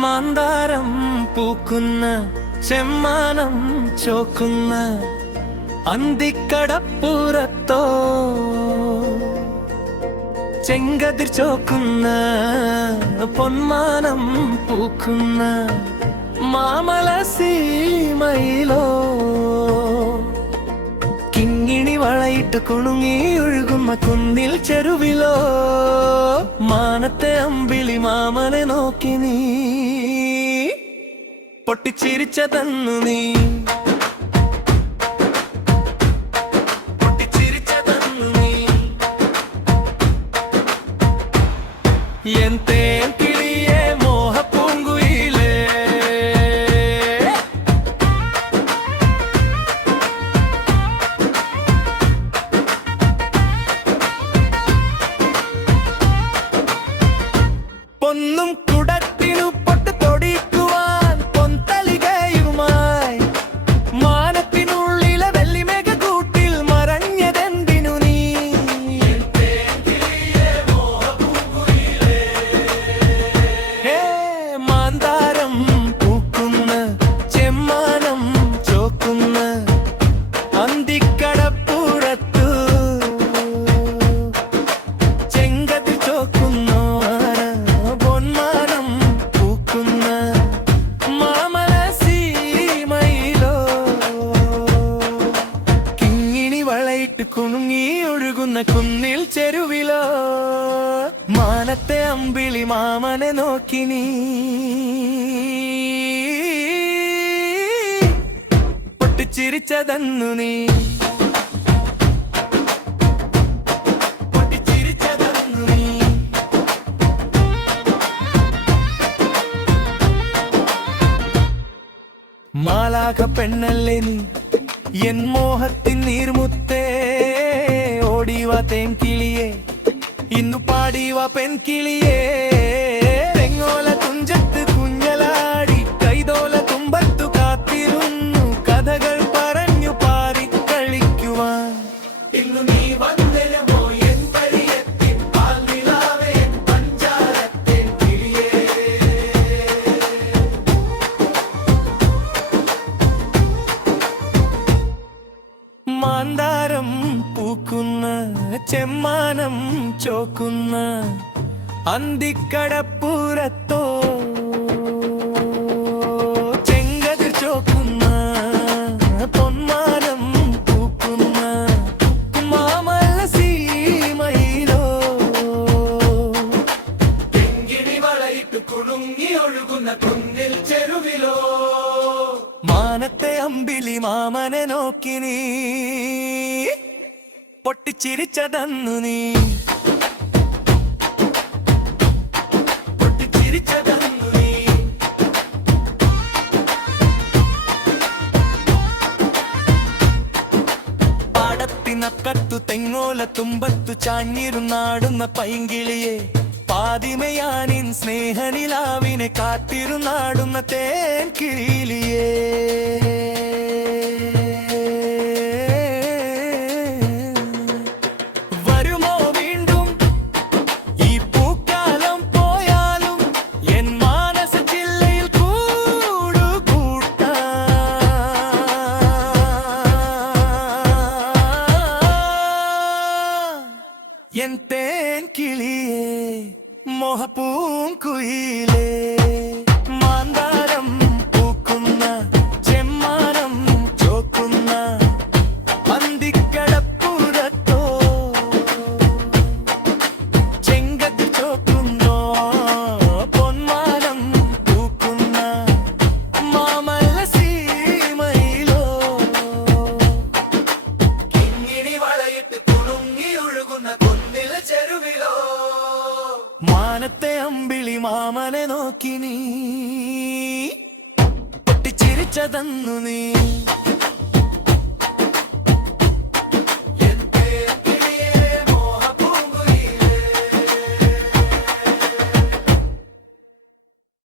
മാന്താരം പൂക്കുന്ന ചെമ്മാനം ചോക്കുന്ന അന്തിക്കടപ്പുറത്തോ ചെങ്കതിർ ചോക്കുന്ന പൊന്മാനം പൂക്കുന്ന മാമല സീമയിലോ കിങ്ങിണി വളയിട്ട് കുണുങ്ങി ഒഴുകുന്ന കുന്നിൽ ചെരുവിലോ മാനത്തെ അമ്പിളി മാമനെ നോക്കി നീ പൊട്ടിച്ചിരിച്ചതന്നു നീ എൻ തേൻ കിളിയേ മോഹപ്പൂങ്കുയിലേ പൊന്നും കുടത്തിനു പൊട്ട് തൊടിക്കുവാൻ പൊന്തലികയുമായി മാനത്തിനുള്ളിലെ വെള്ളിമേഘ കൂട്ടിൽ മറഞ്ഞതെന്തിനു നീ മാന്താരം പൂക്കുന്ന ചെമ്മാനം ചോക്കുന്ന അന്തിക്കടപ്പുറത്തു ചെങ്കതിർ ചോക്കുന്നു പൊന്മാനം പൂക്കുന്ന മാമല സീമയിലോ കിങ്ങിണി വളയിട്ട് കുണുങ്ങി ഒഴുകുന്ന കുന്നിൽ ചെരുവിലോ മാനത്തെ അമ്പിളി മാമനെ നോക്കി നീ പൊട്ടിച്ചിരിച്ചതന്നു നീ പൊട്ടിച്ചിരിച്ചതന്നു നീ മാലാഖ പെണ്ണല്ലേ നീ എൻ മോഹത്തിൻ നീർമുത്തേ ഓടിവ തേൻകിളിയേ ഇന്നു പാടിവ പെൺകിളിയേ തെങ്ങോല തുഞ്ചത്ത് കുഞ്ഞലാടി കൈതോല തുമ്പത്തു കാത്തിരുന്നു കഥകൾ പറഞ്ഞു പാടി കളിക്കുവാൻ ഇന്നു നീ വന്നരമോ എൻ പരിയത്തിൻ പാൽനിലാവേ പഞ്ചാരത്തേൻ കിളിയേ മാന്താരം പൂക്കുന്ന ചെമ്മാനം ചോക്കുന്ന അന്തിക്കടപ്പുറത്തോ ചെങ്കതിർ ചോക്കുന്ന പൊന്മാനം പൂക്കുന്ന മാമല സീമയിലോ കിങ്ങിണി വളയിട്ട് കുണുങ്ങി ഒഴുകുന്ന കുന്നിൽ ചെരുവിലോ മാനത്തെ അമ്പിളി മാമനെ നോക്കി നീ പൊട്ടിച്ചിരിച്ചതന്നു നീ പൊട്ടിച്ചിരിച്ചതന്നു നീ പാടത്തിനക്കത്തു തെങ്ങോല തുമ്പത്തു ചാഞ്ഞിരുന്നാടുന്ന പൈങ്കിളിയെ പാതിമയാനിൻ സ്നേഹനിലാവിനെ കാത്തിരുന്നാടുന്ന തേൻ കിളിയേ വരുമോ വീണ്ടും ഈ പൂക്കാലം പോയാലും എൻ മാനസ ജില്ലയിൽ കൂടുകൂട്ടാൻ എൻ തേൻ കിളിയേ മോഹപ്പൂങ്കുയിലേ മാന്താരം പൂക്കുന്ന ചെമ്മാനം ചോക്കുന്ന അന്തിക്കടപ്പുറത്തോ ചെങ്കതിർ ചോക്കുന്നോ പൊന്മാനം പൂക്കുന്ന മാമല സീമയിലോ കിങ്ങിണി വളയിട്ട് കുണുങ്ങി ഒഴുകുന്ന കുന്നിൽ ചെരുവിലോ മാനത്തെ അമ്പിളി മാമനെ നോക്കി നീ പൊട്ടിച്ചിരിച്ചതന്നു നീ